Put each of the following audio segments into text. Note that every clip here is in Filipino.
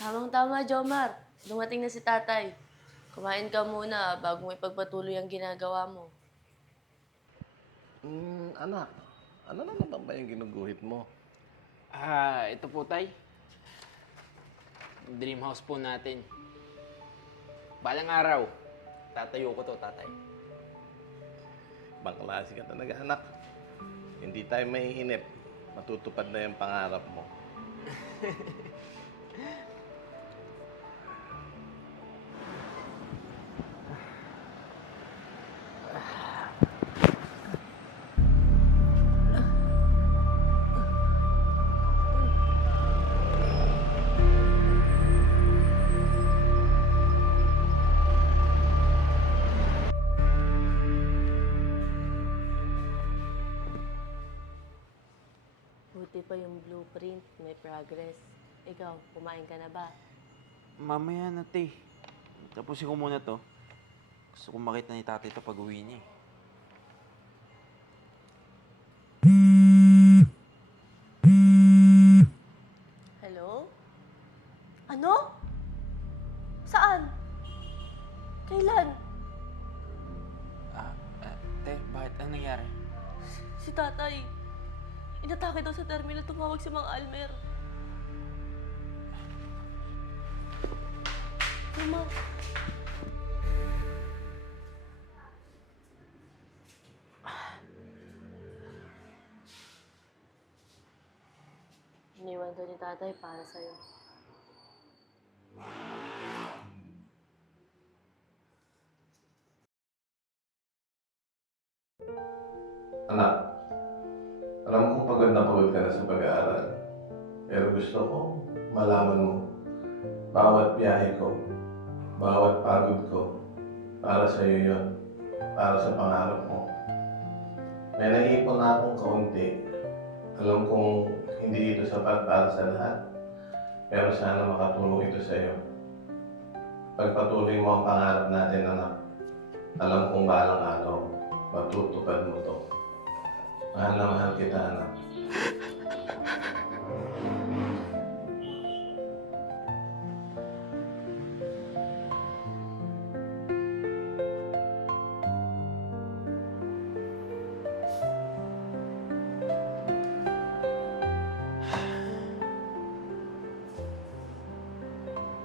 Tamang-tama, Jomar. Dumating na si tatay. Kumain ka muna bago mo ipagpatuloy ang ginagawa mo. Anak, ano na naman ba yung ginuguhit mo? Ito po, Tay. Dream house po natin. Balang araw, tatayo ko to, Tatay. Bangklase ka talaga, anak. Hindi tayo maiinip. Matutupad na yung pangarap mo. Buti pa yung blueprint, may progress. Ikaw, kumain ka na ba? Mamaya na, te. Tapusin ko muna to. Gusto kong makita ni tatay ito pag uwi niya eh. Hello? Ano? Saan? Kailan? Te, bakit? Anong nangyari? Si tatay. Inatake daw sa terminal, tumawag si Mang Almer. Mama. Iniwan to ni tatay para sa'yo. Anak, alam kong pagod na pagod ka na sa pag-aaral. Pero gusto ko malaman mo, bawat biyahe ko, bawat pagod ko, para sa iyo yun. Para sa pangarap mo. May naipon na akong kaunti. Alam kong hindi ito sapat para sa lahat. Pero sana makatulong ito sa iyo. Pagpatuloy mo ang pangarap natin, anak. Alam kong balang araw, matutupad mo to. Mahal na mahal kita, anak.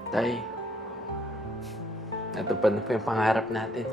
Tay, natupad na po yung pangarap natin.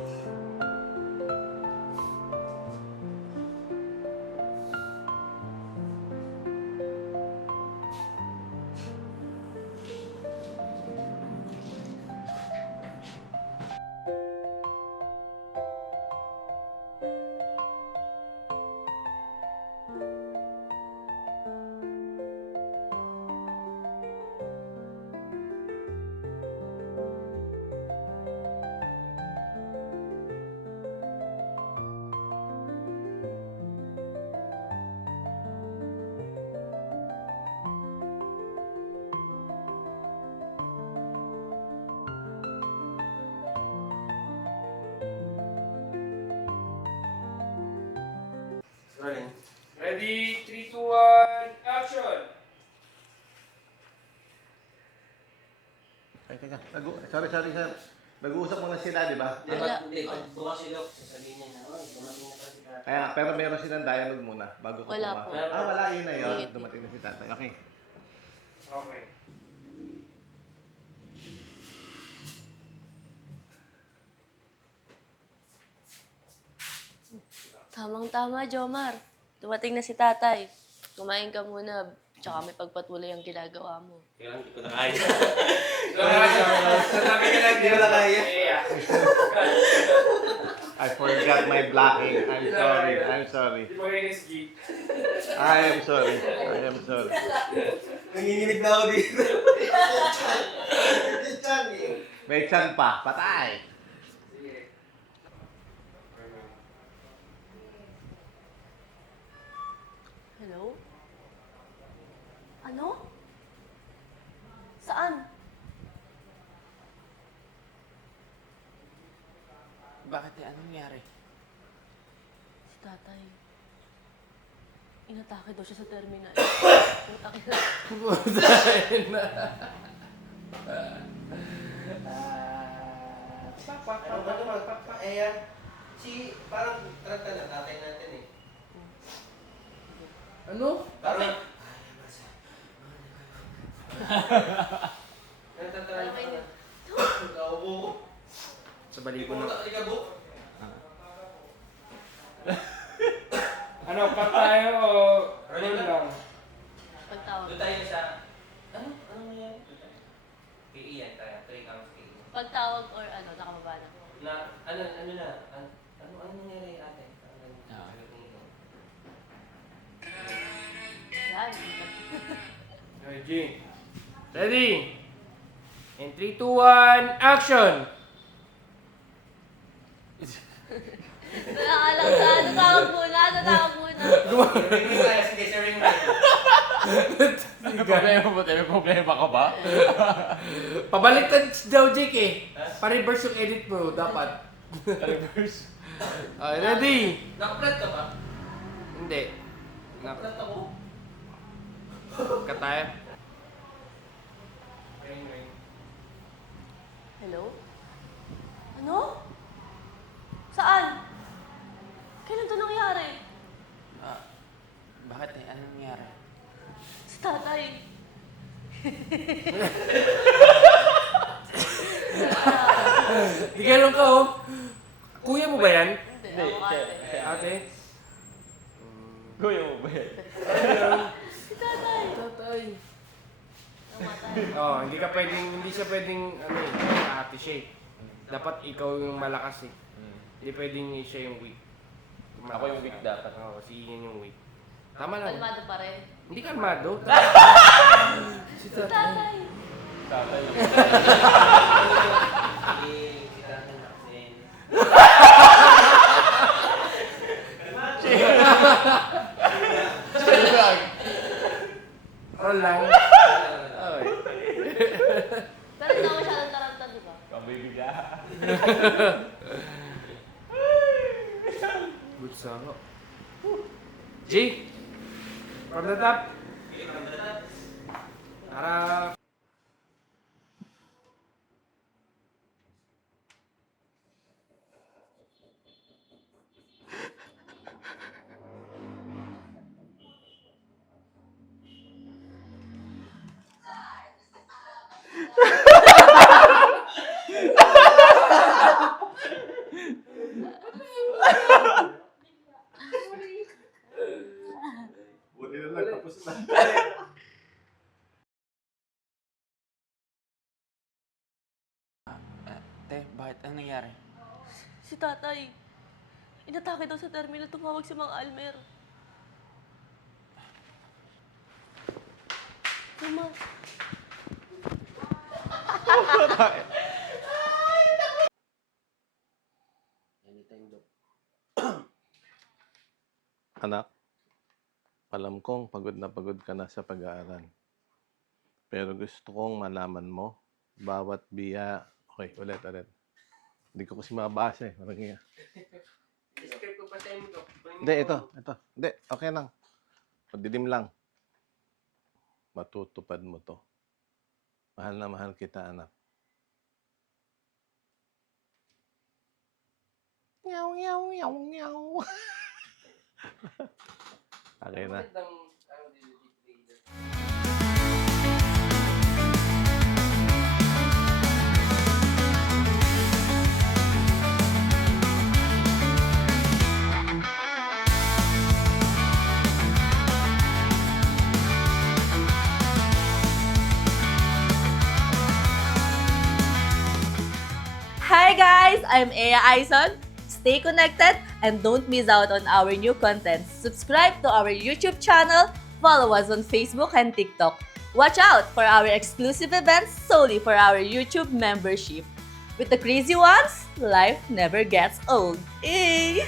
Ready, 3, 2, 1, action! Ay, teka. Sorry, sir. Nag-uusap muna sila, di ba? Wala. Bukas si Doc, sasabihin niya na, dumating na pala si tatay. Kaya, pero meron silang dialogue muna bago ko Wala pumasok. po. Wala. Yun na yun. Sige. Dumating na si tatay. Okay. Okay. Tamang-tama, Jomar. Dumating na si tatay. Kumain ka muna, tsaka may pagpatuloy ang ginagawa mo. Kailangan hindi ko na kaya. Sanabi ka lang. Hindi ko na kaya. I forgot my blocking. I'm sorry. Di ba yung SG? I am sorry. Nanginginig na ako dito. May chan pa. Patay. Sige. Hello? Ano? Saan? Bakit? Anong nangyari? Si tatay. Inatake daw siya sa terminal. Putang ina. Ano ba ito magpapaeyan? Parang trata na tatay natin eh. Ano? Parang... Nagtatry Ano kayo? Naubo. Sa balibo na. Ikabo. Ano, cut tayo o roll lang? Pagtawag. Doon tayo sa... Ano? Ano nangyari? Iiyan tayo. 3 counts iiyan. Pagtawag or ano, nakababa na. Na, ano nangyari ate? Yan. Okay, G. Ready? In 3, 2, 1, action! Nakakalang sa ano, tawag muna, tawag muna. Ring tayo, sige, sa ring ring. May problema ka ba? Pabaliktad daw, Jake eh. Pa-reverse yung edit mo, dapat. Reverse. Okay, ready? Nakaplat ka ba? Hindi. Nakaplat ako. Cut tayo. Ring, ring. Hello? Ano? Saan? Kailan to nangyari? Bakit eh? Anong nangyari? Sa tatay. Di ganun ka oh. Kuya mo ba yan? Hindi, ako ate. Ate? Kuya mo ba yan? Si tatay. Tatay. Namatay. Oh, hindi siya pwedeng, ano eh, ate siya eh. Dapat ikaw yung malakas eh. Hindi pwedeng siya yung weak. Ako yung weak dapat. Oo, si Ian yung weak. Tama lang. Kalmado pa rin. Hindi kalmado. Si Si tatay. Tatay. Kita natin natin. Roll lang. Okay. Pero hindi ako masyadong tarantad, di ba? Pambibigla. Good song. G! From the top. Para... Buti na lang, tapos na. Te, bakit? Anong nangyari? Si tatay. Inatake daw sa terminal, tumawag si Mang Almer. Tama. Anak, alam kong pagod na pagod ka na sa pag-aaral. Pero gusto kong malaman mo, bawat biya... Okay, ulit. Hindi ko kasi mabasa eh. Parang nga. Script ko pa sa inyo. Hindi, ito. Hindi, okay lang. Madilim lang. Matutupad mo to. Mahal na mahal kita, anak. Nyaw. Okay na. Hi guys, I'm Ea Aison. Stay connected and don't miss out on our new content. Subscribe to our YouTube channel, follow us on Facebook and TikTok. Watch out for our exclusive events solely for our YouTube membership. With the crazy ones, life never gets old. Eh!